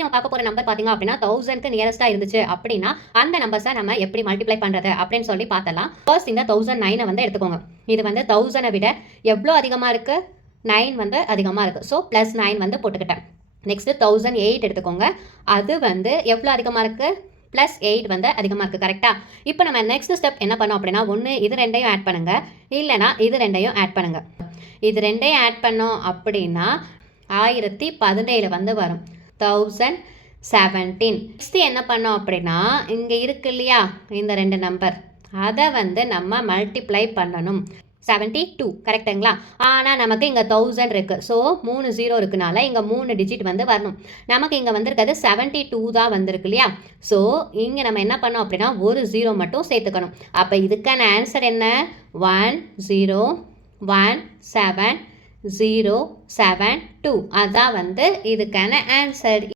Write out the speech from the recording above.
இன்னைக்கு நம்ம பார்க்க போற நம்பர் பாத்தீங்க அப்படின்னா 1000க்கு நியரஸ்டா இருந்துச்சு அப்படின்னா அந்த நம்பர்ஸை நம்ம எப்படி மல்டிப்ளை பண்றது அப்படின்னு சொல்லி பார்த்தலாம். ஃபர்ஸ்ட் இந்த 1009 வந்து எடுத்துக்கோங்க. இது வந்து 1000 விட எவ்வளோ அதிகமா இருக்கு? 9 வந்து அதிகமா இருக்கு. ஸோ +9 வந்து போட்டுக்கிட்டேன். நெக்ஸ்ட் 1008 எடுத்துக்கோங்க. அது வந்து எவ்வளோ அதிகமா இருக்கு? +8 வந்து அதிகமாக இருக்குது. கரெக்டாக? இப்போ நம்ம நெக்ஸ்ட் ஸ்டெப் என்ன பண்ணோம் அப்படின்னா, ஒன்று இது ரெண்டையும் ஆட் பண்ணுங்கள், இல்லைனா இது ரெண்டையும் ஆட் பண்ணுங்கள். இது ரெண்டையும் ஆட் பண்ணோம் அப்படின்னா 1017 வந்து வரும். 1017. நெக்ஸ்ட்டு என்ன பண்ணோம் அப்படின்னா, இங்கே இருக்கு இல்லையா இந்த 2 நம்பர், அதை வந்து நம்ம மல்டிப்ளை பண்ணணும். 72 கரெக்டுங்களா? ஆனால் நமக்கு இங்கே 1000 இருக்குது. ஸோ 3 0 இருக்குனால இங்கே 3 டிஜிட் வந்து வரணும். நமக்கு இங்கே வந்திருக்கிறது 72 தான் வந்திருக்கு இல்லையா? ஸோ இங்கே நம்ம என்ன பண்ணோம் அப்படின்னா ஒரு 0 மட்டும் சேர்த்துக்கணும். அப்போ இதுக்கான ஆன்சர் என்ன? 101707 2. அதான் வந்து இதுக்கான ஆன்சர்.